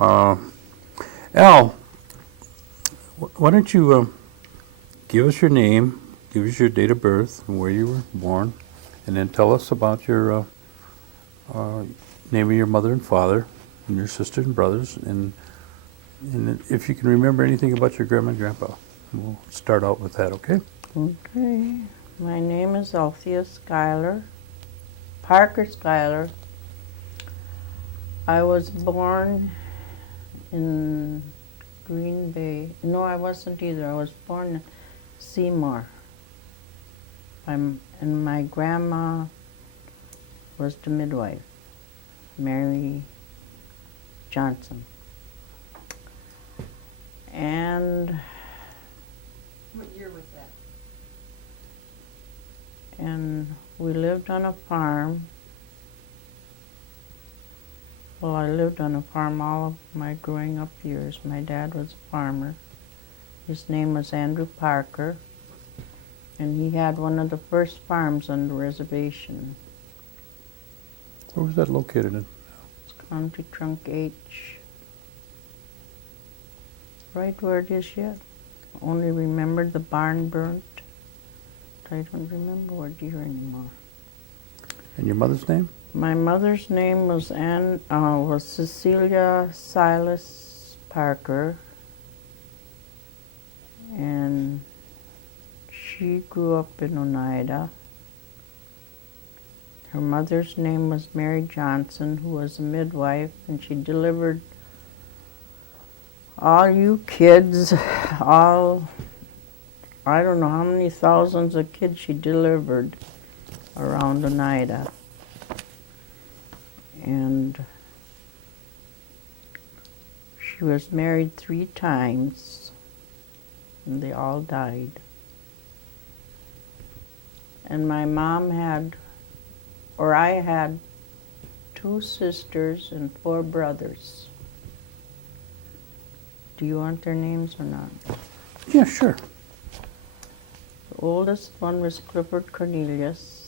Uh, Al, why don't you give us your name, give us your date of birth, and where you were born, and then tell us about your name of your mother and father, and your sisters and brothers, and if you can remember anything about your grandma and grandpa. We'll start out with that, okay? Okay. My name is Althea Schuyler, Parker Schuyler. I was born in Green Bay. No, I wasn't either. I was born in Seymour. And my grandma was the midwife, Mary Johnson. And What year was that? and we lived on a farm. Well, I lived on a farm all of my growing up years. My dad was a farmer. His name was Andrew Parker, and he had one of the first farms on the reservation. Where was that located in? It's County Trunk H. Right where it is yet. Only remember the barn burnt. I don't remember what year anymore. And your mother's name? My mother's name was Cecilia Silas Parker, and she grew up in Oneida. Her mother's name was Mary Johnson, who was a midwife, and she delivered all you kids, I don't know how many thousands of kids she delivered around Oneida. And she was married 3 times, and they all died. And my mom I had 2 sisters and 4 brothers. Do you want their names or not? Yeah, sure. The oldest one was Clifford Cornelius.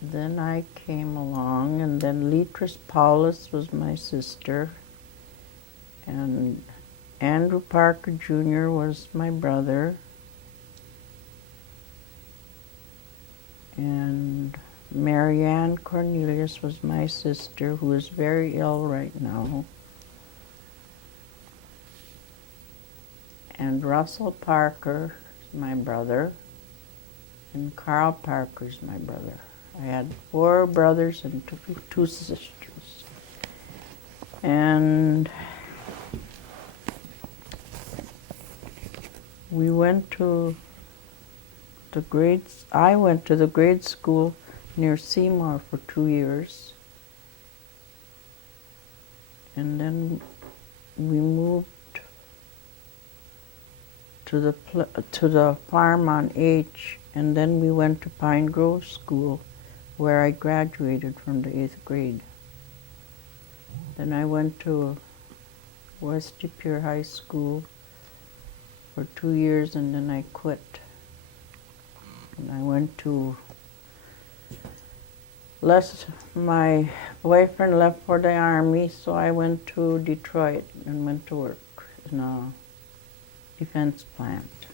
Then I came along, and then Leatrice Paulus was my sister, and Andrew Parker Jr. was my brother, and Marianne Cornelius was my sister, who is very ill right now, and Russell Parker is my brother, and Carl Parker is my brother. I had 4 brothers and 2 sisters. And we went to I went to the grade school near Seymour for 2 years. And then we moved to the farm on H, and then we went to Pine Grove School, where I graduated from the 8th grade. Then I went to West De Pere High School for 2 years, and then I quit. And I went to, my boyfriend left for the Army, so I went to Detroit and went to work in a defense plant.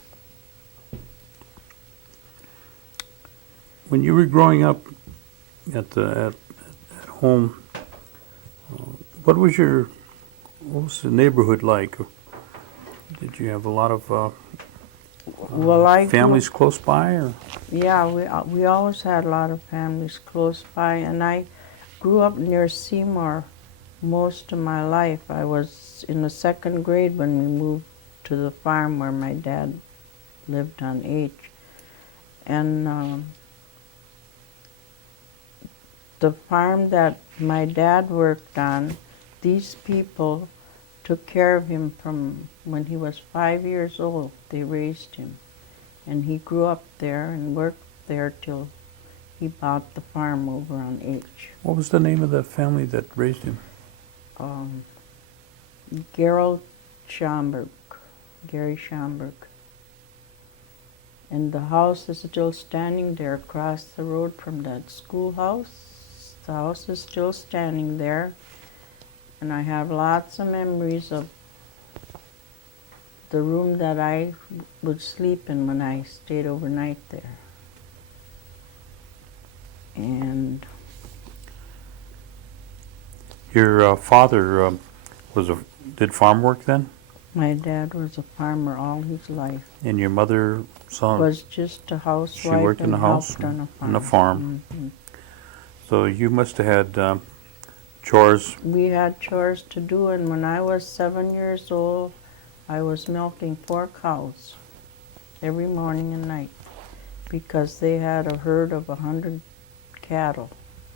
When you were growing up at home, what was the neighborhood like? Did you have a lot of families close by? Or? Yeah, we always had a lot of families close by, and I grew up near Seymour most of my life. I was in the 2nd grade when we moved to the farm where my dad lived on H. And the farm that my dad worked on, these people took care of him from when he was 5 years old. They raised him. And he grew up there and worked there till he bought the farm over on H. What was the name of the family that raised him? Gary Schomburg. And the house is still standing there across the road from that schoolhouse. The house is still standing there, and I have lots of memories of the room that I would sleep in when I stayed overnight there. And Your father did farm work then? my dad was a farmer all his life. And your mother Was just a housewife she worked in and the house helped on a farm. and the farm. Mhm. So you must have had chores. We had chores to do, and when I was 7 years old, I was milking 4 cows every morning and night because they had a herd of 100 cattle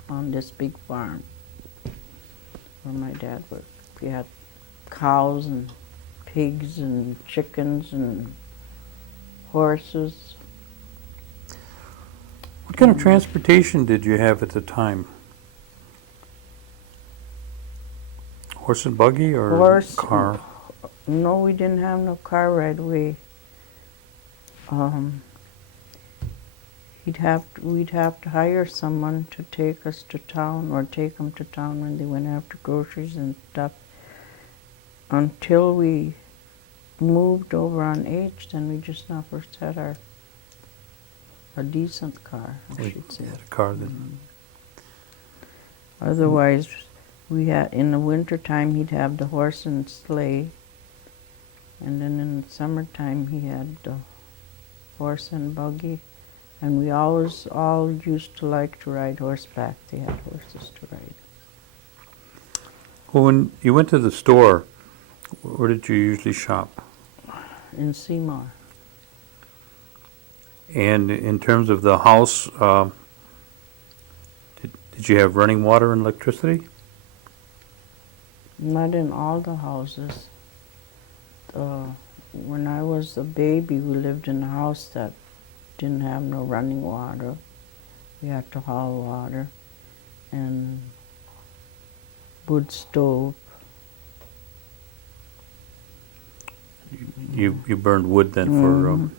on this big farm where my dad worked. We had cows and pigs and chickens and horses. What kind of transportation did you have at the time? Horse and buggy or Horse- car? No, we didn't have no car right away. We'd have to hire someone to take us to town or take them to town when they went after groceries and stuff. Until we moved over on H, then we just now first had a decent car, I We should say. had a car then. Otherwise, we had in the wintertime he'd have the horse and sleigh, and then in the summertime he had the horse and buggy, and we always all used to like to ride horseback. They had horses to ride. Well, when you went to the store, where did you usually shop? In Seymour. And in terms of the house, did you have running water and electricity? Not in all the houses. When I was a baby, we lived in a house that didn't have no running water. We had to haul water and wood stove. You burned wood then for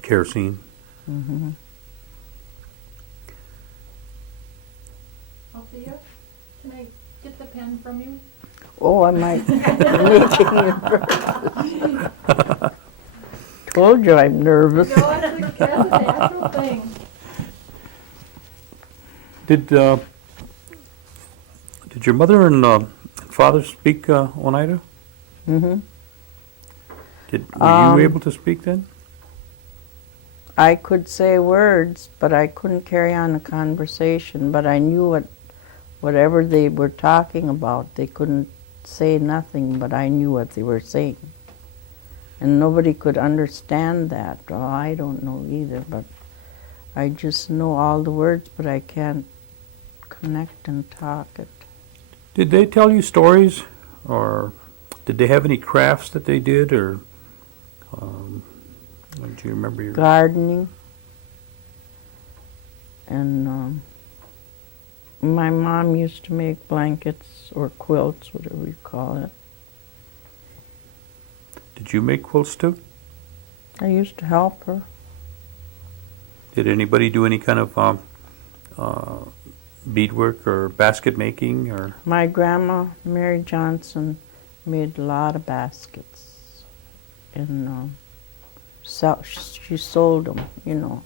kerosene. Mm-hmm. Althea, can I get the pen from you? Oh, I might be making you nervous. Told you I'm nervous. No, that's a natural thing. Did your mother and father speak Oneida? Mm-hmm. Were you able to speak then? I could say words, but I couldn't carry on a conversation. But I knew whatever they were talking about. They couldn't say nothing, but I knew what they were saying. And nobody could understand that. Well, I don't know either, but I just know all the words, but I can't connect and talk it. Did they tell you stories, or did they have any crafts that they did, or do you remember your... Gardening. And my mom used to make blankets or quilts, whatever you call it. Did you make quilts too? I used to help her. Did anybody do any kind of beadwork or basket making, or... My grandma, Mary Johnson, made a lot of baskets. And she sold them, you know.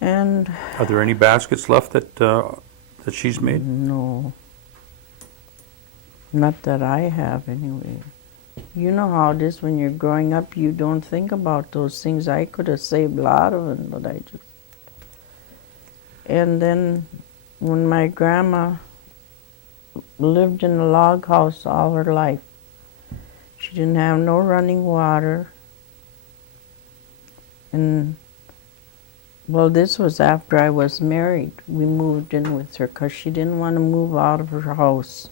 And Are there any baskets left that she's made? no, not that I have anyway. You know how it is when you're growing up, you don't think about those things. I could have saved a lot of them, but I just... And then when my grandma lived in a log house all her life, she didn't have no running water. And, well, this was after I was married. We moved in with her because she didn't want to move out of her house.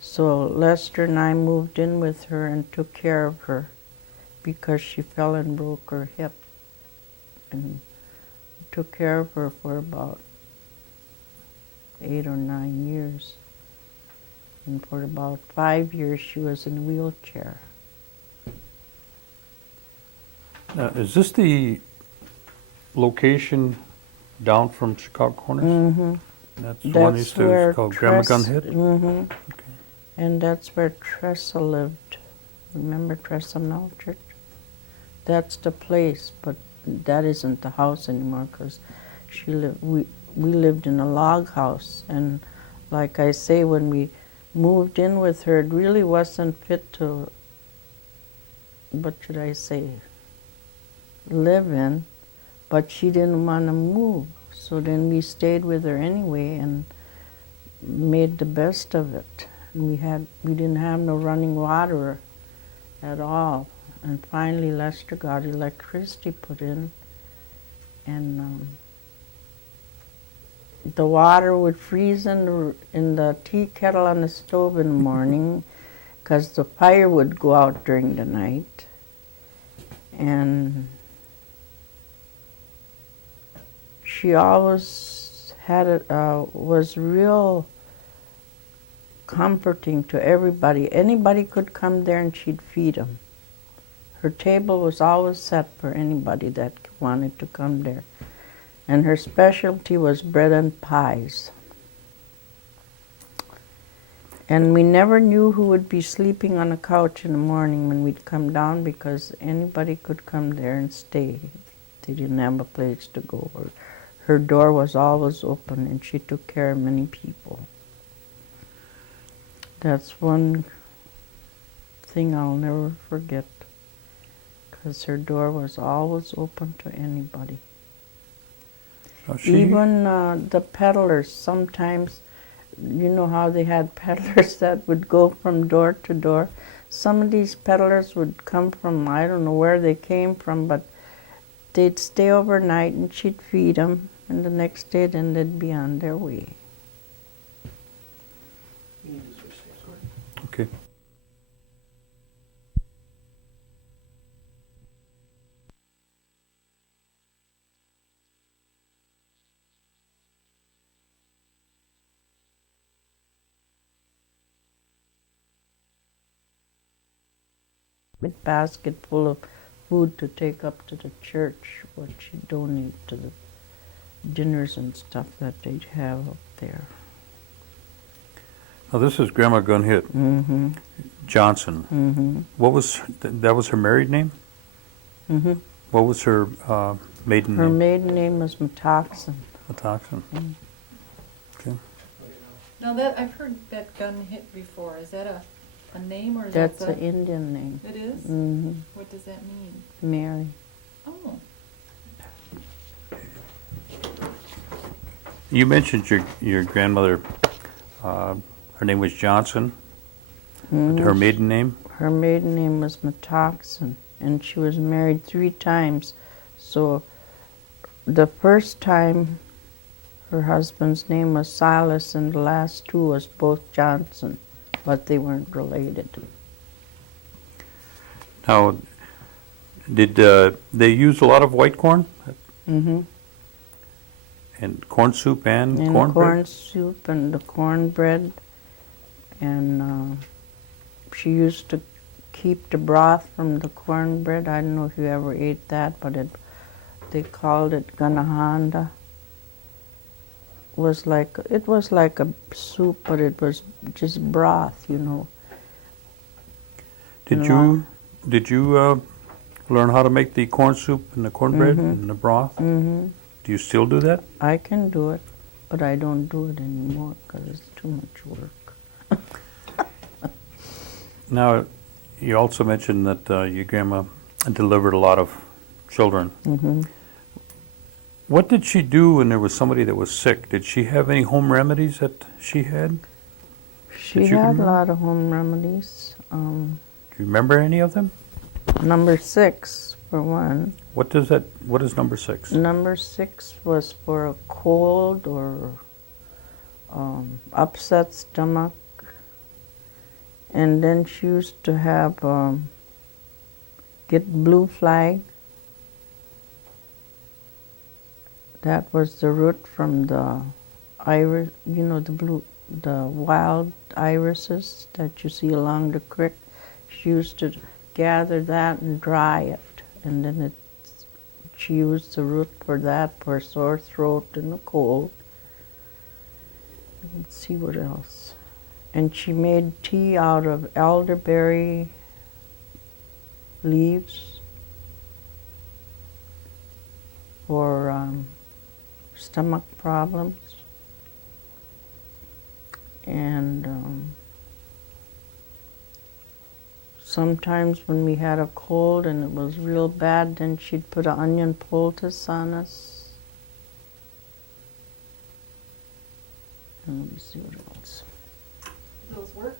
So Lester and I moved in with her and took care of her because she fell and broke her hip. And took care of her for about 8 or 9 years. And for about 5 years she was in a wheelchair. Is this the location down from Chicago Corners? Mm-hmm. That's the one used to called Grandma Gun Hit? Mm-hmm. Okay. And that's where Tressa lived. Remember Tressa Melchert? That's the place, but that isn't the house anymore because we lived in a log house. And like I say, when we moved in with her, it really wasn't fit to, what should I say, live in, but she didn't want to move. So then we stayed with her anyway and made the best of it. And we didn't have no running water at all. And finally Lester got electricity put in, and the water would freeze in the tea kettle on the stove in the morning because the fire would go out during the night. And she always was real comforting to everybody. Anybody could come there and she'd feed them. Her table was always set for anybody that wanted to come there. And her specialty was bread and pies. And we never knew who would be sleeping on a couch in the morning when we'd come down because anybody could come there and stay. They didn't have a place to go. Her door was always open and she took care of many people. That's one thing I'll never forget, because her door was always open to anybody. Even the peddlers, sometimes, you know how they had peddlers that would go from door to door? Some of these peddlers would come from, I don't know where they came from, but they'd stay overnight and she'd feed them, and the next day then they'd be on their way. Okay. Big basket full of food to take up to the church, what she donated to the dinners and stuff that they'd have up there. Now this is Grandma Gun Hit Mm-hmm. Johnson. Mm-hmm. What was that? Was her married name? Mm-hmm. What was her maiden Her name? maiden name was Metoxen. Metoxen. Mm. Okay. Now that, I've heard that gun hit before. Is that a name or is That's that an Indian name. It is? Mm-hmm. What does that mean? Mary. Oh, You mentioned your grandmother. Her name was Johnson. Mm. Her maiden name? Her maiden name was Metoxen, and she was married 3 times. So the first time her husband's name was Silas, and the last 2 was both Johnson, but they weren't related. Now, did they use a lot of white corn Mm-hmm. and corn soup and And cornbread? corn soup and the cornbread, and she used to keep the broth from the cornbread. I don't know if you ever ate that, but they called it ganahanda. It was like a soup, but it was just broth, you know. Did you learn how to make the corn soup and the cornbread and the broth? Mm-hmm. Do you still do that? I can do it, but I don't do it anymore because it's too much work. Now, you also mentioned that your grandma delivered a lot of children. Mm-hmm. What did she do when there was somebody that was sick? Did she have any home remedies that she had? She That you can had a remember? lot of home remedies. Do you remember any of them? Number 6, for one. What is number 6? Number 6 was for a cold or upset stomach. And then she used to have, get blue flag. That was the root from the iris, you know, the wild irises that you see along the creek. She used to gather that and dry it, and then it She used the root for that, for sore throat and a cold. Let's see what else. And she made tea out of elderberry leaves for stomach problems. And sometimes when we had a cold and it was real bad, then she'd put an onion poultice on us. And let me see what else. Those work?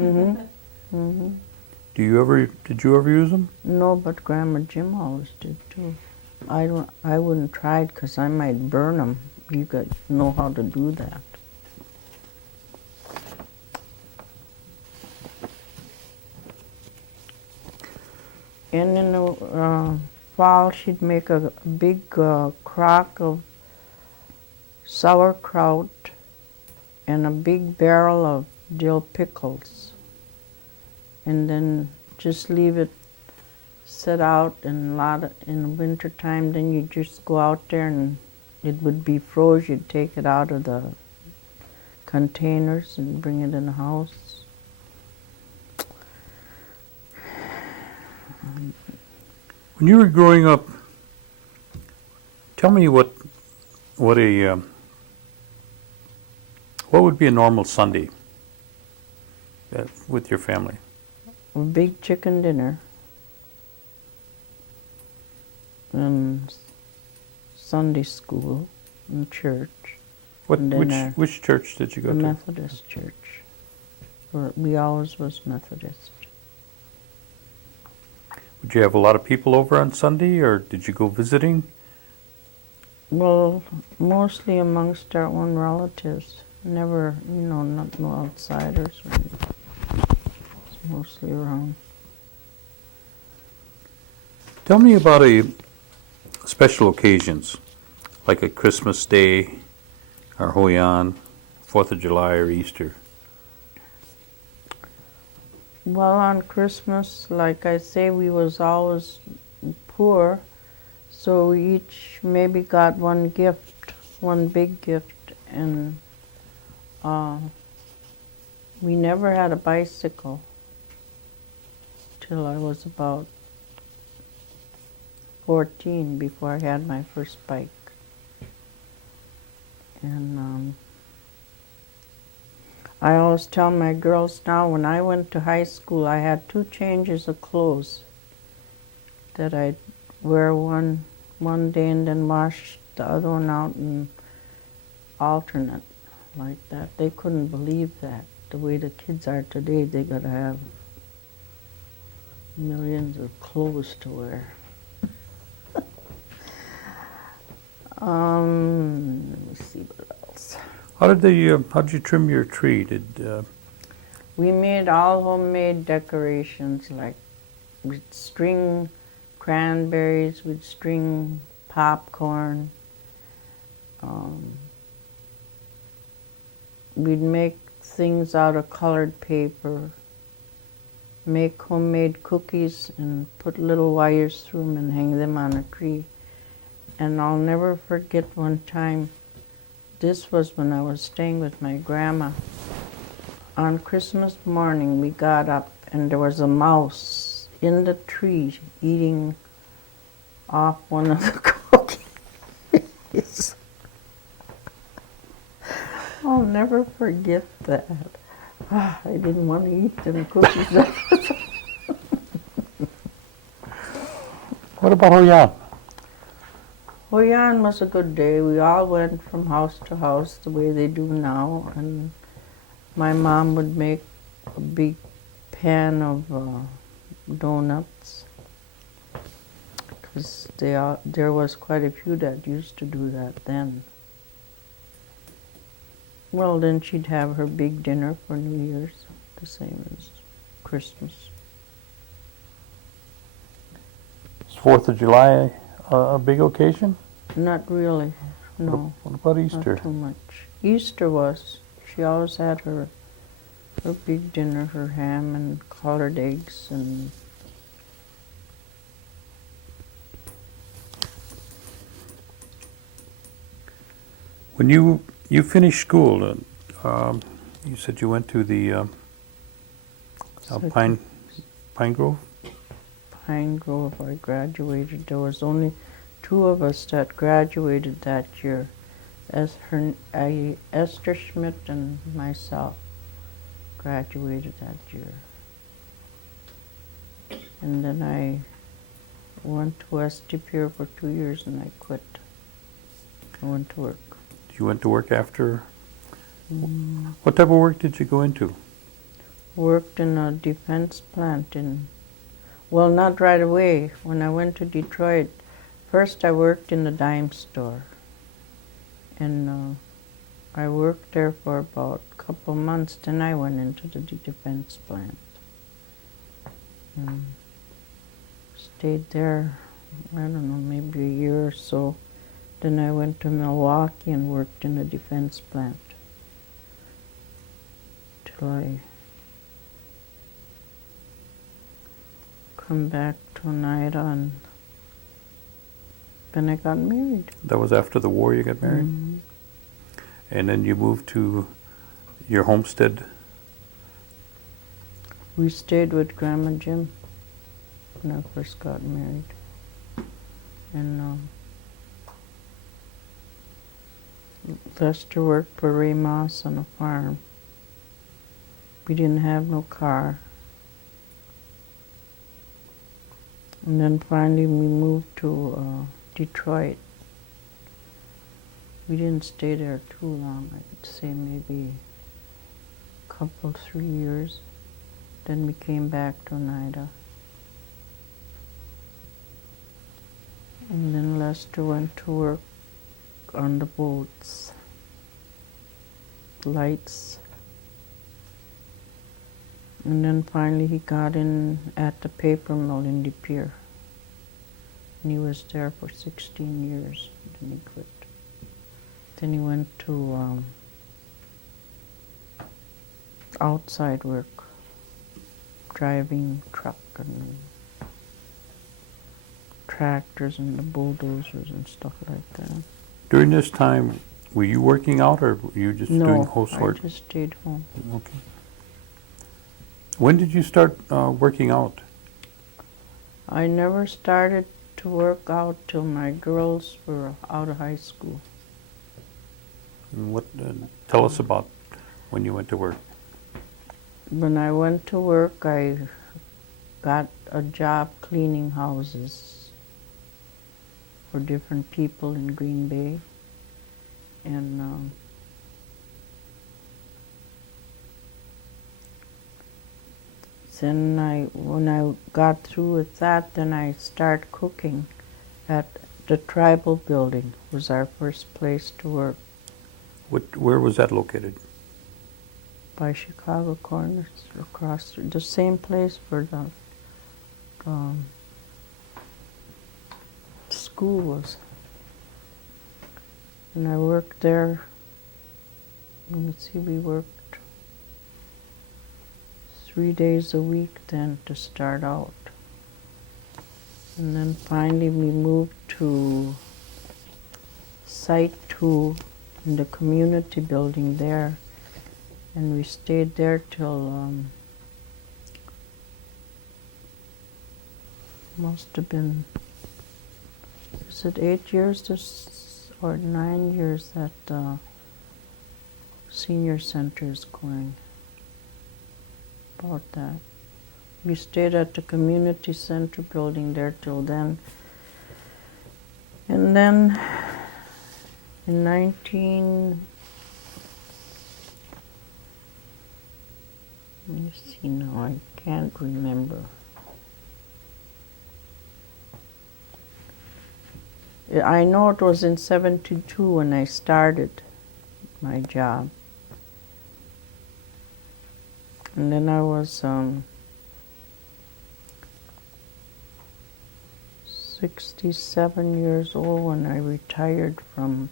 Mm-hmm. Did you ever use them? No, but Grandma Jim always did too. I wouldn't try it because I might burn them. You got know how to do that. And in the fall, she'd make a big crock of sauerkraut and a big barrel of dill pickles. And then just leave it sit out in the winter time. Then you just go out there and it would be froze. You'd take it out of the containers and bring it in the house. When you were growing up, tell me what would be a normal Sunday with your family? A big chicken dinner and Sunday school and church. And then Which church did you go the to? Methodist church. We always was Methodist. Would you have a lot of people over on Sunday, or did you go visiting? Well, mostly amongst our own relatives. Never, not no outsiders. It's mostly around. Tell me about special occasions, like a Christmas Day, or Hoyan, 4th of July, or Easter. Well, on Christmas, like I say, we was always poor, so we each maybe got one gift, one big gift, and we never had a bicycle till I was about 14 before I had my first bike. And I always tell my girls now, when I went to high school, I had 2 changes of clothes that I'd wear one day and then wash the other one out and alternate like that. They couldn't believe that. The way the kids are today, they gotta have millions of clothes to wear. Let me see what else. How did you trim your tree? We made all homemade decorations, like we'd string cranberries, we'd string popcorn. We'd make things out of colored paper, make homemade cookies and put little wires through them and hang them on a tree. And I'll never forget one time, this was when I was staying with my grandma. On Christmas morning, we got up and there was a mouse in the tree eating off one of the cookies. I'll never forget that. I didn't want to eat them cookies. What about Hoyan? Hoyan was a good day. We all went from house to house the way they do now, and my mom would make a big pan of donuts, because there was quite a few that used to do that then. Well, then she'd have her big dinner for New Year's, the same as Christmas. Is 4th of July a big occasion? Not really, no. What about Easter? Not too much. Easter was. She always had her big dinner, her ham and colored eggs and... When you finished school, you said you went to the Pine Grove? Pine Grove, I graduated. There was only two of us that graduated that year. Esther Schmidt and myself graduated that year. And then I went to West De Pere for 2 years and I quit. I went to work. You went to work after? What type of work did you go into? Worked in a defense plant well, not right away. When I went to Detroit, first I worked in the dime store. And I worked there for about a couple months, then I went into the defense plant. And stayed there, I don't know, maybe a year or so. Then I went to Milwaukee and worked in the defense plant. Till I come back to Oneida, and then I got married. That was after the war you got married? Mhm. And then you moved to your homestead? We stayed with Grandma Jim when I first got married. And Lester worked for Ray Moss on a farm. We didn't have no car. And then finally we moved to Detroit. We didn't stay there too long, I could say maybe a couple, 3 years. Then we came back to Oneida. And then Lester went to work on the boats, lights. And then finally he got in at the paper mill in De Pere. And he was there for 16 years, then he quit. Then he went to outside work, driving truck and tractors and the bulldozers and stuff like that. During this time, were you working out or were you just doing housework? No, I just stayed home. Okay. When did you start working out? I never started to work out till my girls were out of high school. And what? Tell us about when you went to work. When I went to work, I got a job cleaning houses for different people in Green Bay. And then when I got through with that, then I started cooking at the tribal building. Was our first place to work. Where was that located? By Chicago Corners, across the same place for the school was. And I worked there. Let me see, we worked 3 days a week then to start out. And then finally we moved to Site 2 in the community building there. And we stayed there till must have been, is it 8 years or 9 years that senior center is going? About that. We stayed at the community center building there till then. And then in let me see now, I can't remember. I know it was in 72 when I started my job. And then I was 67 years old when I retired from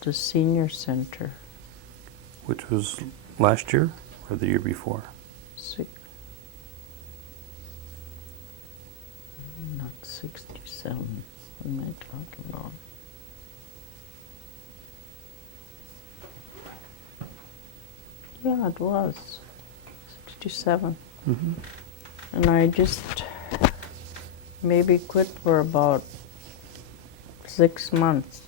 the senior center. Which was last year or the year before? Not 67. What am I talking about? Yeah, it was 67. Mm-hmm. And I just maybe quit for about 6 months.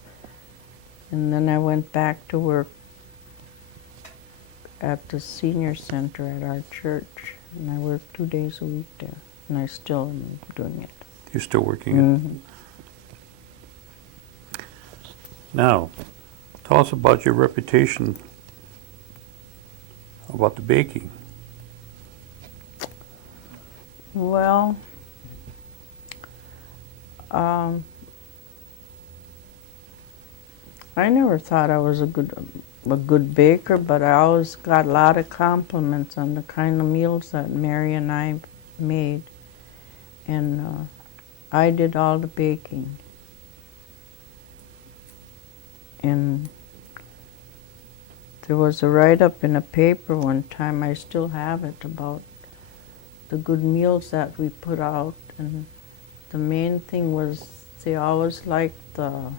And then I went back to work at the senior center at our church. And I worked 2 days a week there. And I still am doing it. You're still working it. Mhm. Now, tell us about your reputation about the baking. Well, I never thought I was a good baker, but I always got a lot of compliments on the kind of meals that Mary and I made. And I did all the baking. And there was a write-up in a paper one time, I still have it, about the good meals that we put out. And the main thing was they always liked the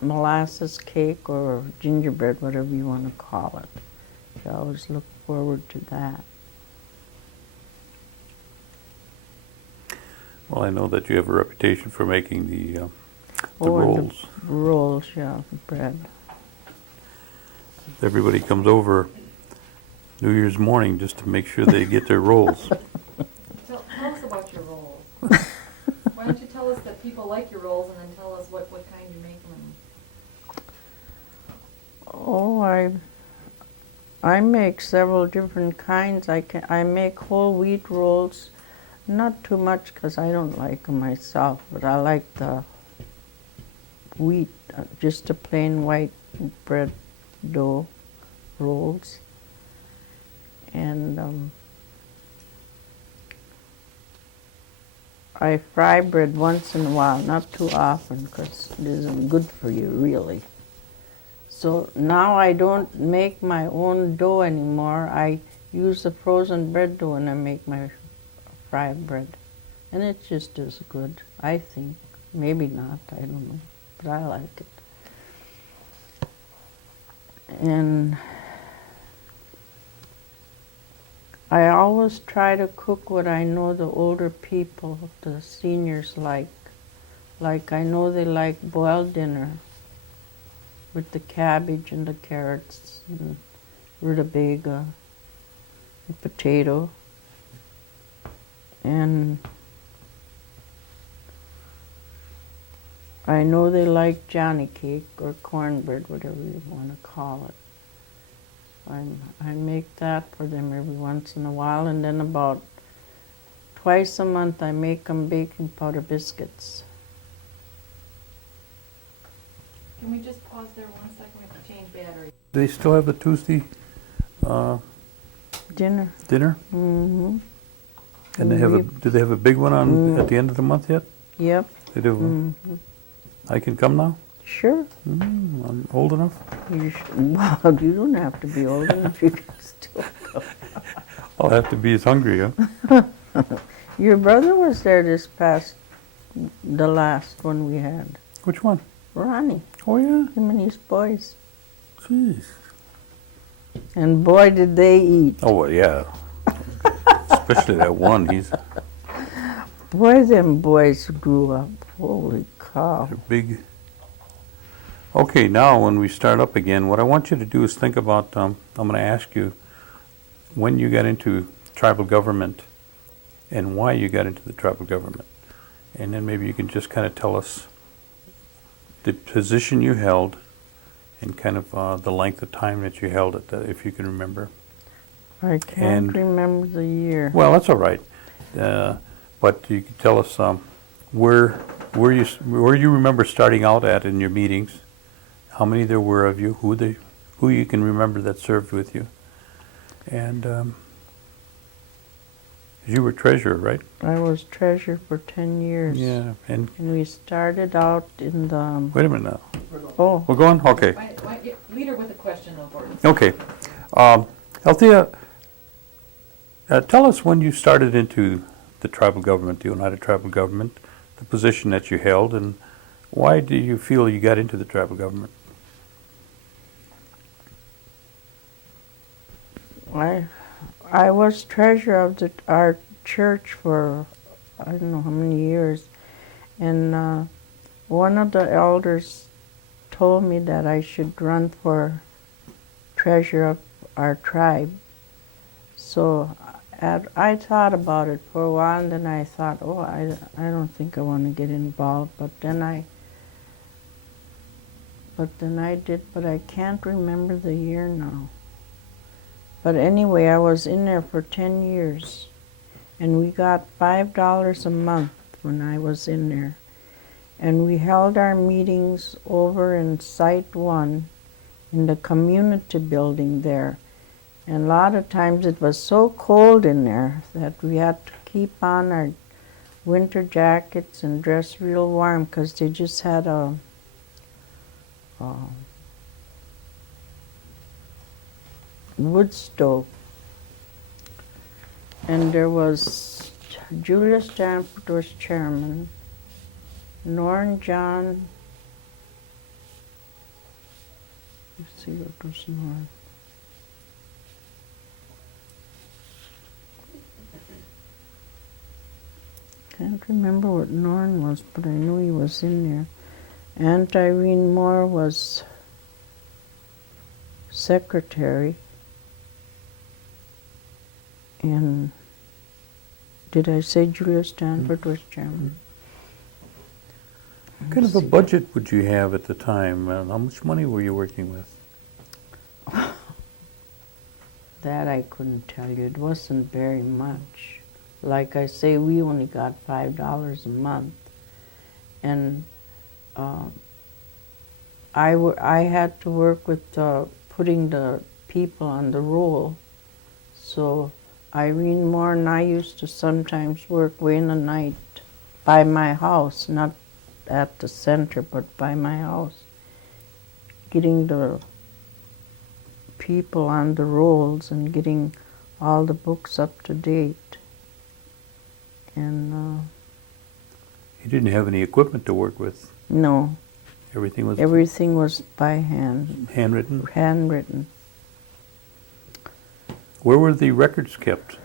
molasses cake or gingerbread, whatever you want to call it. They always look forward to that. Well, I know that you have a reputation for making the And rolls. the rolls, yeah, the bread. Everybody comes over New Year's morning just to make sure they get their rolls. Tell us about your rolls. Why don't you tell us that people like your rolls and then tell us what kind you make them? Oh, I make several different kinds. I make whole wheat rolls, not too much because I don't like them myself, but I like the wheat, just a plain white bread dough rolls. And I fry bread once in a while, not too often because it isn't good for you really. So now I don't make my own dough anymore. I use the frozen bread dough and I make my fried bread. And it's just as good, I think. Maybe not, I don't know, but I like it. And I always try to cook what I know the older people, the seniors like. Like I know they like boiled dinner with the cabbage and the carrots and rutabaga and potato. And I know they like Johnny cake or cornbread, whatever you want to call it. I make that for them every once in a while, and then about twice a month I make them baking powder biscuits. Can we just pause there 1 second? We have to change battery. Do they still have the Tuesday Dinner. dinner? Mm-hmm. And do they have a big one on at the end of the month yet? Yep. They do. Mm-hmm. I can come now? Sure. I'm old enough? Well, you don't have to be old enough. You can still go. I'll have to be as hungry, huh? Your brother was there the last one we had. Which one? Ronnie, Oh, yeah? him and his boys. Jeez. And boy, did they eat. Oh, well, yeah. Especially that one. Boy, them boys grew up. Holy cow. They're big. Okay, now when we start up again, what I want you to do is think about, I'm going to ask you when you got into tribal government and why you got into the tribal government. And then maybe you can just kind of tell us the position you held and kind of the length of time that you held it, if you can remember. I can't remember the year. Well, that's all right. But you can tell us where you remember starting out at in your meetings, how many there were of you, who you can remember that served with you, and you were treasurer, right? I was treasurer for 10 years. Yeah, and we started out in the... wait a minute now. Oh. We're going? Okay. Lead her with a question, though, Gordon. Okay. Althea, tell us when you started into the tribal government, the Oneida tribal government, the position that you held, and why do you feel you got into the tribal government? I was treasurer of our church for I don't know how many years, and one of the elders told me that I should run for treasurer of our tribe. So I thought about it for a while, and then I thought, oh, I don't think I want to get involved. But then I did, but I can't remember the year now. But anyway, I was in there for 10 years, and we got $5 a month when I was in there. And we held our meetings over in Site 1 in the community building there. And a lot of times it was so cold in there that we had to keep on our winter jackets and dress real warm because they just had a wood stove. And there was Julius Stanford was chairman, Norn John, let's see what was Norn. Can't remember what Norn was, but I knew he was in there. Aunt Irene Moore was secretary. And did I say Julia Stanford was chairman? What kind of a budget would you have at the time? How much money were you working with? That I couldn't tell you. It wasn't very much. Like I say, we only got $5 a month. And I had to work with putting the people on the roll. So Irene Moore and I used to sometimes work way in the night by my house, not at the center, but by my house, getting the people on the rolls and getting all the books up to date. And You didn't have any equipment to work with. no, Everything was by hand, handwritten. handwritten. Where were the records kept?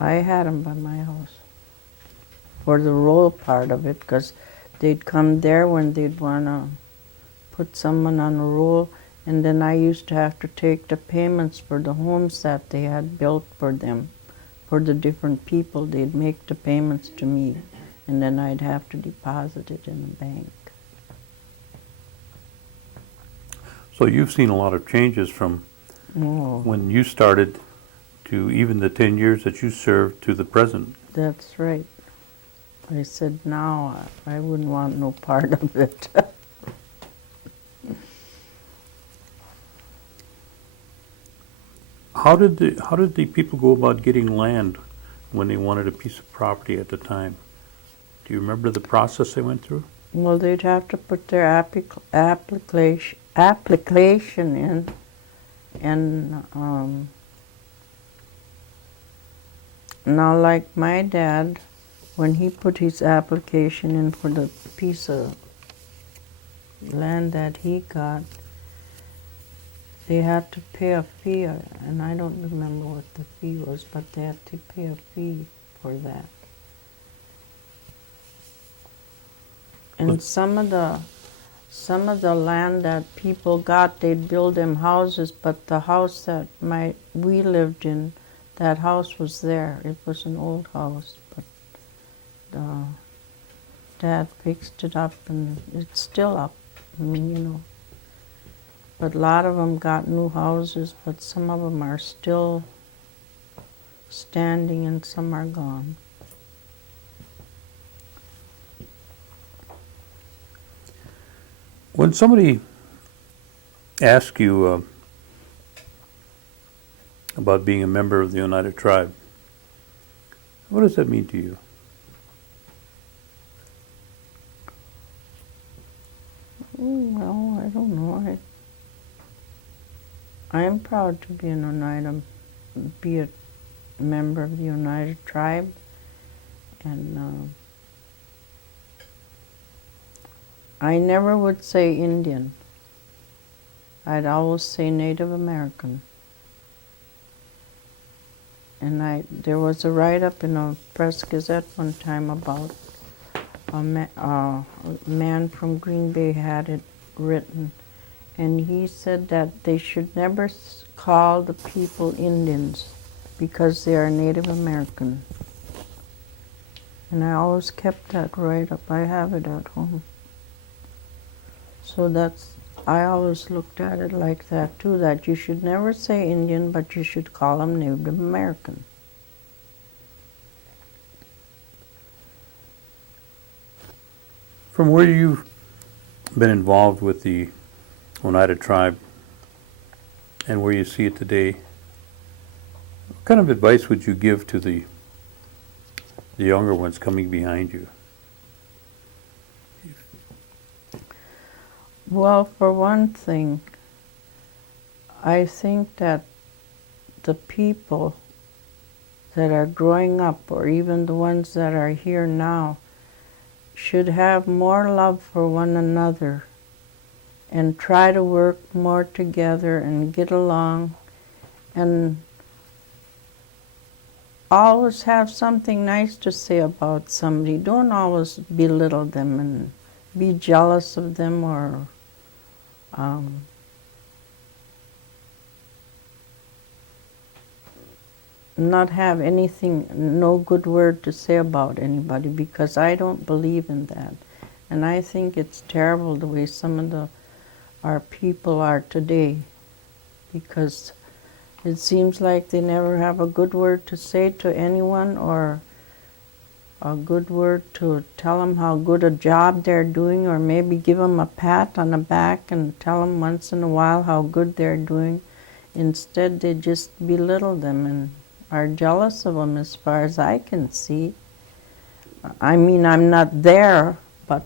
I had them by my house for the roll part of it, because they'd come there when they'd want to put someone on a roll, and then I used to have to take the payments for the homes that they had built for them, for the different people. They'd make the payments to me, and then I'd have to deposit it in the bank. So you've seen a lot of changes from Oh, when you started to even the 10 years that you served to the present. that's right. I said, now I wouldn't want no part of it. How did the people go about getting land when they wanted a piece of property at the time? Do you remember the process they went through? Well, they'd have to put their application in, and now, like my dad, when he put his application in for the piece of land that he got, they had to pay a fee, and I don't remember what the fee was, but they had to pay a fee for that. And some of the land that people got, they'd build them houses, but the house that we lived in, that house was there. It was an old house, but Dad fixed it up, and it's still up. I mean, you know. But a lot of them got new houses, but some of them are still standing and some are gone. When somebody asks you about being a member of the United Tribe, what does that mean to you? Well, I don't know. I am proud to be be a member of the United Tribe, and I never would say Indian. I'd always say Native American. And there was a write-up in a Press Gazette one time about a man from Green Bay had it written, and he said that they should never call the people Indians because they are Native American. And I always kept that write-up. I have it at home. So I always looked at it like that too, that you should never say Indian, but you should call them Native American. From where you've been involved with the Oneida tribe and where you see it today, what kind of advice would you give to the younger ones coming behind you? Well, for one thing, I think that the people that are growing up, or even the ones that are here now, should have more love for one another and try to work more together and get along and always have something nice to say about somebody. Don't always belittle them and be jealous of them or not have anything, no good word to say about anybody, because I don't believe in that. And I think it's terrible the way some of our people are today, because it seems like they never have a good word to say to anyone or a good word to tell them how good a job they're doing, or maybe give them a pat on the back and tell them once in a while how good they're doing. Instead, they just belittle them and are jealous of them, as far as I can see. I mean, I'm not there, but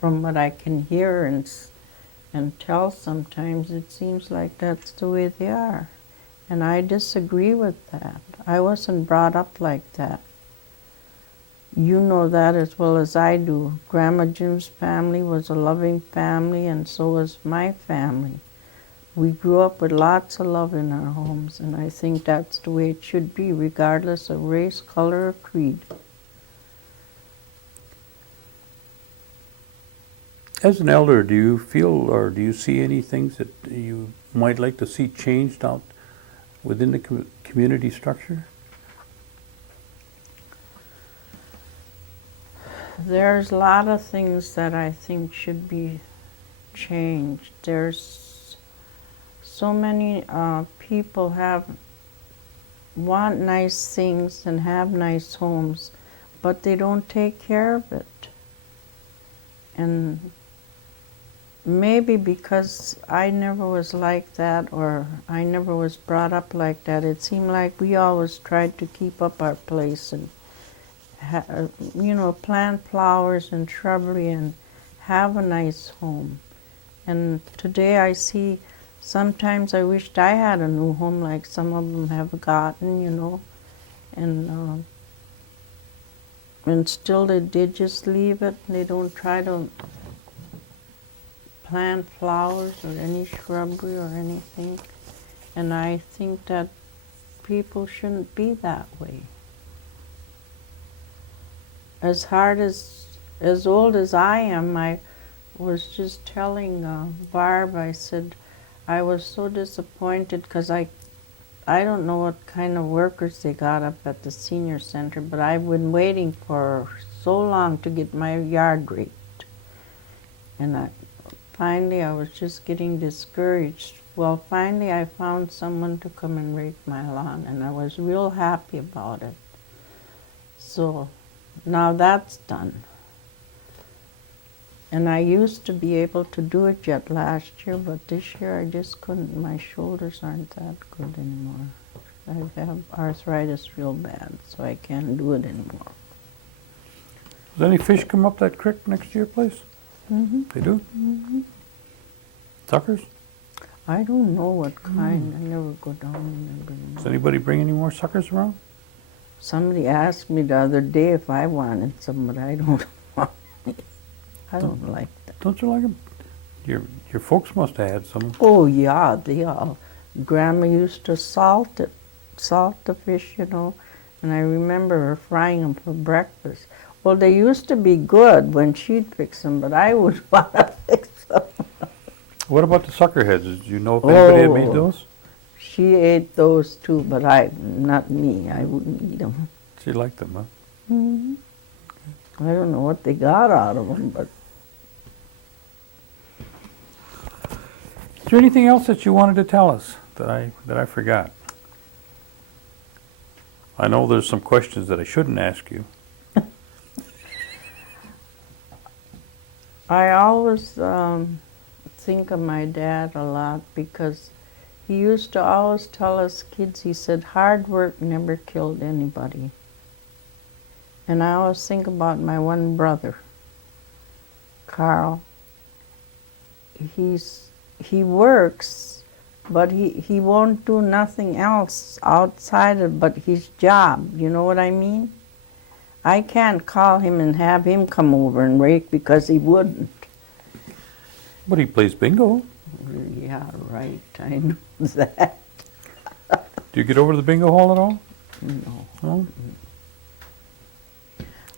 from what I can hear and tell sometimes, it seems like that's the way they are. And I disagree with that. I wasn't brought up like that. You know that as well as I do. Grandma Jim's family was a loving family, and so was my family. We grew up with lots of love in our homes, and I think that's the way it should be, regardless of race, color, or creed. As an elder, do you feel or do you see any things that you might like to see changed out within the community structure? There's a lot of things that I think should be changed. There's so many people want nice things and have nice homes, but they don't take care of it. And maybe because I never was like that, or I never was brought up like that, it seemed like we always tried to keep up our place and plant flowers and shrubbery and have a nice home. And today I see, sometimes I wished I had a new home like some of them have gotten, and still they just leave it. They don't try to plant flowers or any shrubbery or anything. And I think that people shouldn't be that way. As old as I am, I was just telling Barb, I said, I was so disappointed because I don't know what kind of workers they got up at the senior center, but I've been waiting for so long to get my yard raked. And finally I was just getting discouraged. Well, finally I found someone to come and rake my lawn, and I was real happy about it. So now that's done. And I used to be able to do it yet last year, but this year I just couldn't. My shoulders aren't that good anymore. I have arthritis real bad, so I can't do it anymore. Does any fish come up that creek next to your place? Mm-hmm. They do? Mm-hmm. Suckers? I don't know what kind. I never go down and bring them. Does anybody bring any more suckers around? Somebody asked me the other day if I wanted some, but I don't want any. I don't like that. Don't you like them? Your folks must have had some. Oh yeah, Grandma used to salt it salt the fish, and I remember her frying them for breakfast. Well, they used to be good when she'd fix them, but I would want to fix them. What about the sucker heads? Did you know if anybody had made Oh. those? She ate those too, but not me. I wouldn't eat them. She liked them, huh? Hmm. I don't know what they got out of them, but Is there anything else that you wanted to tell us that I forgot? I know there's some questions that I shouldn't ask you. I always think of my dad a lot because he used to always tell us kids, he said, hard work never killed anybody. And I always think about my one brother, Carl. He works, but he won't do nothing else outside of but his job. You know what I mean? I can't call him and have him come over and rake because he wouldn't. But he plays bingo. Yeah, right. I know that. Do you get over to the bingo hall at all? No. No?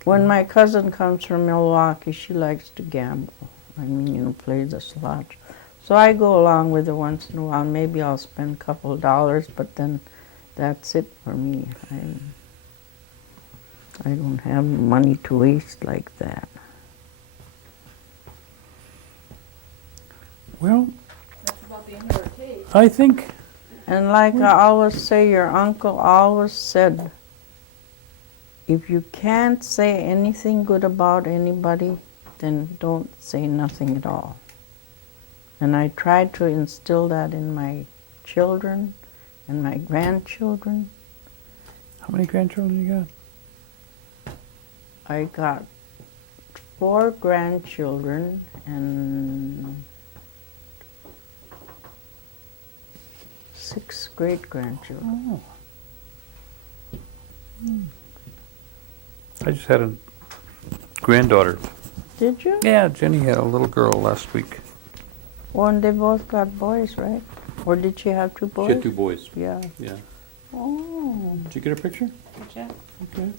When my cousin comes from Milwaukee, she likes to gamble. I mean, play the slots. So I go along with her once in a while. Maybe I'll spend a couple of dollars, but then that's it for me. I don't have money to waste like that. Well, That's about the end of our tape. I think And like I always say, your uncle always said, if you can't say anything good about anybody, then don't say nothing at all. And I try to instill that in my children and my grandchildren. how many grandchildren you got? I got 4 grandchildren and 6 great-grandchildren. Oh. I just had a granddaughter. Did you? Yeah, Jenny had a little girl last week. Oh, and they both got boys, right? Or did she have 2 boys? She had 2 boys. Yeah. Yeah. Oh. Did you get a picture? Good job. Okay.